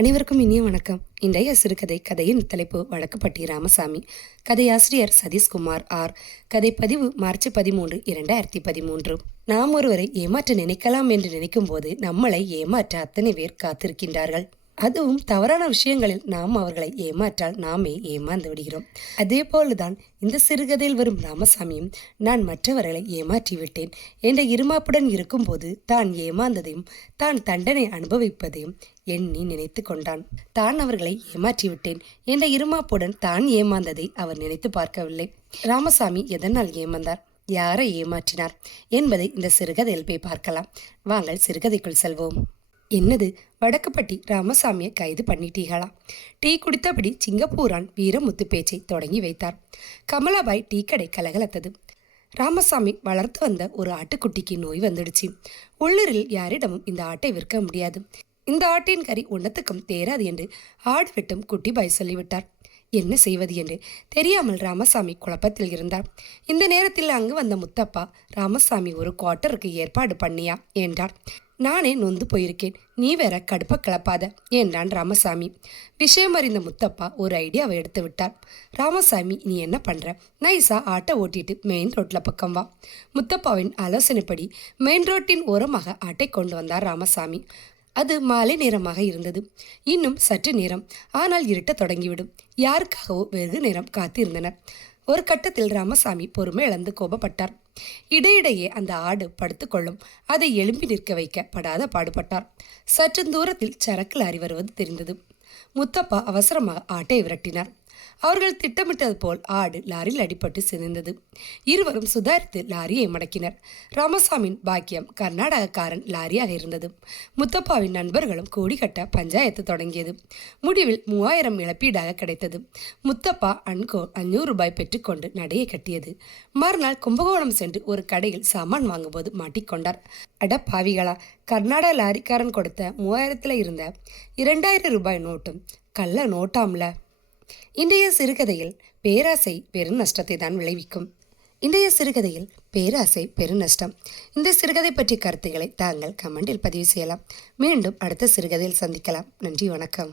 அனைவருக்கும் இனிய வணக்கம். இன்றைய சிறுகதை கதையின் தலைப்பு வழக்குப்பட்டி ராமசாமி. கதையாசிரியர் சதீஷ்குமார் ஆர். கதை பதிவு மார்ச் பதிமூன்று இரண்டாயிரத்தி பதிமூன்று. நாம் ஒருவரை ஏமாற்ற நினைக்கலாம் என்று நினைக்கும் போது நம்மளை ஏமாற்ற அத்தனை பேர் காத்திருக்கின்றார்கள். அதுவும் தவறான விஷயங்களில் நாம் அவர்களை ஏமாற்றால் நாமே ஏமாந்து விடுகிறோம். அதே போலதான் இந்த சிறுகதையில் வரும் ராமசாமியும் நான் மற்றவர்களை ஏமாற்றி விட்டேன் என்ற இருமாப்புடன் இருக்கும்போது தான் ஏமாந்ததையும் தான் தண்டனை அனுபவிப்பதையும் எண்ணி நினைத்து கொண்டான். தான் அவர்களை ஏமாற்றிவிட்டேன் என்ற இருமாப்புடன் தான் ஏமாந்ததை அவர் நினைத்து பார்க்கவில்லை. ராமசாமி எதனால் ஏமாந்தார்? யாரை ஏமாற்றினார்? என்பதை இந்த சிறுகதையில் போய் பார்க்கலாம். வாங்கள் சிறுகதைக்குள் செல்வோம். என்னது? வடக்குப்பட்டி ராமசாமியை கைது பண்ணிட்டீங்களா டீ குடித்தபடி சிங்கப்பூரான் வீரமுத்து பேச்சை தொடங்கி வைத்தார். கமலாபாய் டீ கடை கலகலத்தது. ராமசாமி வளர்த்து வந்த ஒரு ஆட்டுக்குட்டிக்கு நோய் வந்துடுச்சு. உள்ளூரில் யாரிடமும் இந்த ஆட்டை விற்க முடியாது. இந்த ஆட்டின் கறி உன்னத்துக்கும் தேராது என்று ஆடு வெட்டும் குட்டி பாய் சொல்லிவிட்டார். என்ன செய்வது என்று தெரியாமல் ராமசாமி குழப்பத்தில் இருந்தார். இந்த நேரத்தில் அங்கு வந்த முத்தப்பா ராமசாமி ஒரு குவார்ட்டருக்கு ஏற்பாடு பண்ணியா? என்றார். நானே நொந்து போயிருக்கேன். நீ வேற கடுப்ப கிளப்பாத என்றான் ராமசாமி. விஷயம் அறிந்த முத்தப்பா ஒரு ஐடியாவை எடுத்து விட்டார். ராமசாமி நீ என்ன பண்ற? நைஸா ஆட்டை ஓட்டிட்டு மெயின் ரோட்ல பக்கம் வா. முத்தப்பாவின் ஆலோசனைப்படி மெயின் ரோட்டின் ஓரமாக ஆட்டை கொண்டு வந்தார் ராமசாமி. அது மாலை நேரமாக இருந்தது. இன்னும் சற்று நேரம். ஆனால் இருட்ட தொடங்கிவிடும். யாருக்காகவோ வெகு நேரம் காத்திருந்தனர். ஒரு கட்டத்தில் ராமசாமி பொறுமை இழந்து கோபப்பட்டார். இடையிடையே அந்த ஆடு படுத்துக்கொள்ளும் அதை எழும்பி நிற்க வைக்க படாத பாடுபட்டார். சற்று தூரத்தில் சரக்கு லாரி வருவது தெரிந்தது. முத்தப்பா அவசரமாக ஆட்டை விரட்டினார். அவர்கள் திட்டமிட்டது போல் ஆடு லாரியில் அடிபட்டு சிதைந்தது. இருவரும் சுதாரித்து லாரியை மடக்கினர். ராமசாமியின் பாக்கியம் கர்நாடகக்காரன் லாரியாக இருந்தது. முத்தப்பாவின் நண்பர்களும் கூடி கட்ட பஞ்சாயத்து தொடங்கியது. முடிவில் மூவாயிரம் இழப்பீடாக கிடைத்தது. முத்தப்பா அன்கோ அஞ்சூறு ரூபாய் பெற்றுக்கொண்டு நடையை கட்டியது. மறுநாள் கும்பகோணம் சென்று ஒரு கடையில் சாமான் வாங்கும்போது மாட்டிக்கொண்டார். அட பாவிகளா! கர்நாடக லாரிக்காரன் கொடுத்த மூவாயிரத்தில் இருந்த இரண்டாயிரம் ரூபாய் நோட்டும் கள்ள நோட்டாம்ல? இன்றைய சிறுகதையில் பேராசை பெருநஷ்டத்தை தான் விளைவிக்கும். இன்றைய சிறுகதையில் பேராசை பெருநஷ்டம் இந்த சிறுகதை பற்றிய கருத்துக்களை தாங்கள் கமெண்டில் பதிவு செய்யலாம். மீண்டும் அடுத்த சிறுகதையில் சந்திக்கலாம். நன்றி வணக்கம்.